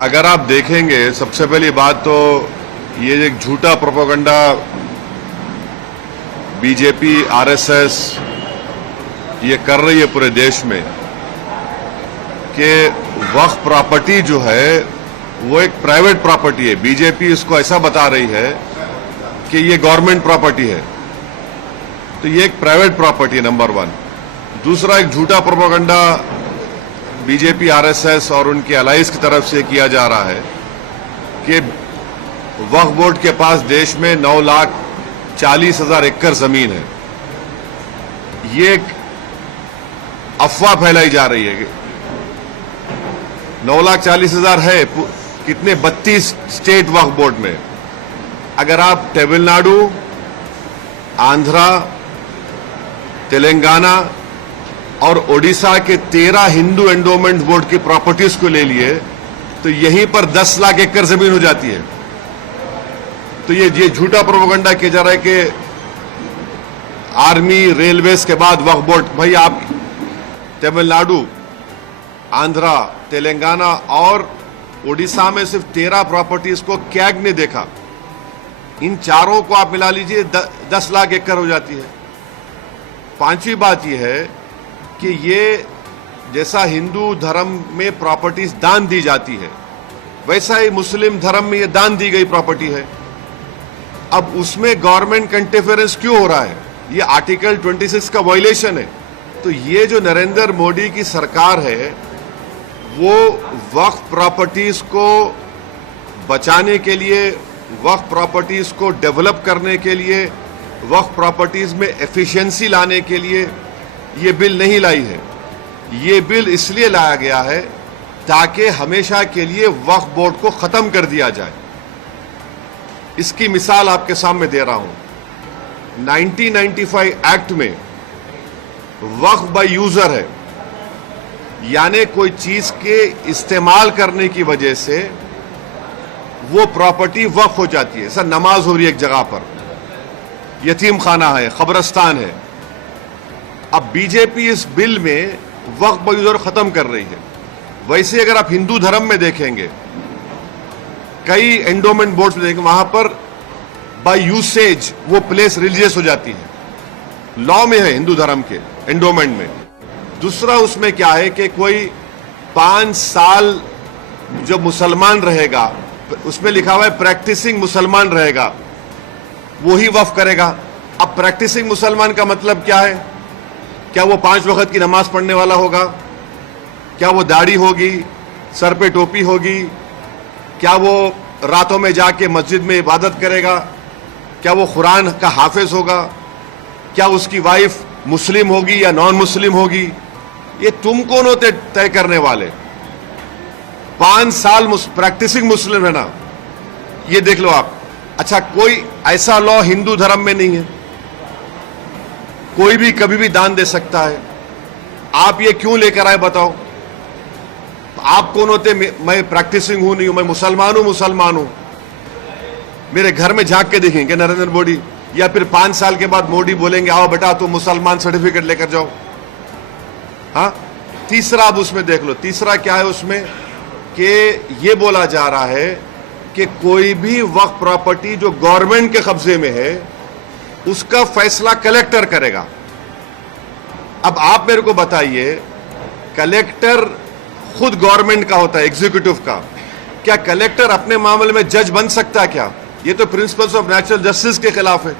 अगर आप देखेंगे, सबसे पहली बात तो ये एक झूठा प्रोपेगेंडा बीजेपी आरएसएस ये कर रही है पूरे देश में कि वक्फ प्रॉपर्टी जो है वो एक प्राइवेट प्रॉपर्टी है। बीजेपी इसको ऐसा बता रही है कि ये गवर्नमेंट प्रॉपर्टी है, तो ये एक प्राइवेट प्रॉपर्टी है, नंबर वन। दूसरा, एक झूठा प्रोपेगेंडा बीजेपी आरएसएस और उनके अलाइज की तरफ से किया जा रहा है कि वक्फ बोर्ड के पास देश में 9,40,000 एकड़ जमीन है। ये एक अफवाह फैलाई जा रही है कि 9,40,000 है कितने 32 स्टेट वक्फ बोर्ड में। अगर आप तमिलनाडु, आंध्रा, तेलंगाना और ओडिशा के 13 हिंदू एंडोमेंट बोर्ड की प्रॉपर्टीज को ले लिए तो यहीं पर 10 लाख एकड़ जमीन हो जाती है। तो ये झूठा प्रोपेगेंडा किया जा रहा है कि आर्मी, रेलवेज के बाद वक्फ बोर्ड। भाई, आप तमिलनाडु, आंध्रा, तेलंगाना और ओडिशा में सिर्फ 13 प्रॉपर्टीज को कैग ने देखा। इन चारों को आप मिला लीजिए 10 लाख एकड़ हो जाती है। पांचवी बात यह है कि ये जैसा हिंदू धर्म में प्रॉपर्टीज दान दी जाती है, वैसा ही मुस्लिम धर्म में ये दान दी गई प्रॉपर्टी है। अब उसमें गवर्नमेंट इंटरफेरेंस क्यों हो रहा है? ये आर्टिकल 26 का वायलेशन है। तो ये जो नरेंद्र मोदी की सरकार है वो वक्फ प्रॉपर्टीज को बचाने के लिए, वक्फ प्रॉपर्टीज को डेवलप करने के लिए, वक्फ प्रॉपर्टीज में एफिशिएंसी लाने के लिए ये बिल नहीं लाई है। ये बिल इसलिए लाया गया है ताकि हमेशा के लिए वक्फ बोर्ड को खत्म कर दिया जाए। इसकी मिसाल आपके सामने दे रहा हूं। 1995 एक्ट में वक्फ बाय यूजर है, यानी कोई चीज के इस्तेमाल करने की वजह से वो प्रॉपर्टी वक्फ हो जाती है। सर, नमाज हो रही है एक जगह पर, यतीम खाना है, कब्रिस्तान है। अब बीजेपी इस बिल में वक्फ बाय यूजर खत्म कर रही है। वैसे अगर आप हिंदू धर्म में देखेंगे, कई एंडोमेंट बोर्ड्स में देखेंगे, वहां पर बाय यूसेज वो प्लेस रिलीजियस हो जाती है। लॉ में है हिंदू धर्म के एंडोमेंट में। दूसरा, उसमें क्या है कि कोई 5 साल जो मुसलमान रहेगा, उसमें लिखा हुआ है प्रैक्टिसिंग मुसलमान रहेगा, वो ही वक्फ करेगा। अब प्रैक्टिसिंग मुसलमान का मतलब क्या है? क्या वो 5 वक्त की नमाज पढ़ने वाला होगा? क्या वो दाढ़ी होगी, सर पे टोपी होगी? क्या वो रातों में जाके मस्जिद में इबादत करेगा? क्या वो कुरान का हाफिज होगा? क्या उसकी वाइफ मुस्लिम होगी या नॉन मुस्लिम होगी? ये तुम कौन होते तय करने वाले? 5 साल प्रैक्टिसिंग मुस्लिम है ना, ये देख लो आप। अच्छा, कोई ऐसा लॉ हिंदू धर्म में नहीं है, कोई भी कभी भी दान दे सकता है। आप ये क्यों लेकर आए बताओ? आप कौन होते? मैं प्रैक्टिसिंग हूं, नहीं हूं, मैं मुसलमान हूं। मेरे घर में झांक के देखेंगे नरेंद्र मोदी, या फिर 5 साल के बाद मोदी बोलेंगे आओ बेटा तुम मुसलमान सर्टिफिकेट लेकर जाओ। हाँ, तीसरा आप उसमें देख लो। तीसरा क्या है उसमें कि ये बोला जा रहा है कि कोई भी वक्फ प्रॉपर्टी जो गवर्नमेंट के कब्जे में है उसका फैसला कलेक्टर करेगा। अब आप मेरे को बताइए, कलेक्टर खुद गवर्नमेंट का होता है, एग्जीक्यूटिव का। क्या कलेक्टर अपने मामले में जज बन सकता है क्या? ये तो प्रिंसिपल्स ऑफ नेचुरल जस्टिस के खिलाफ है।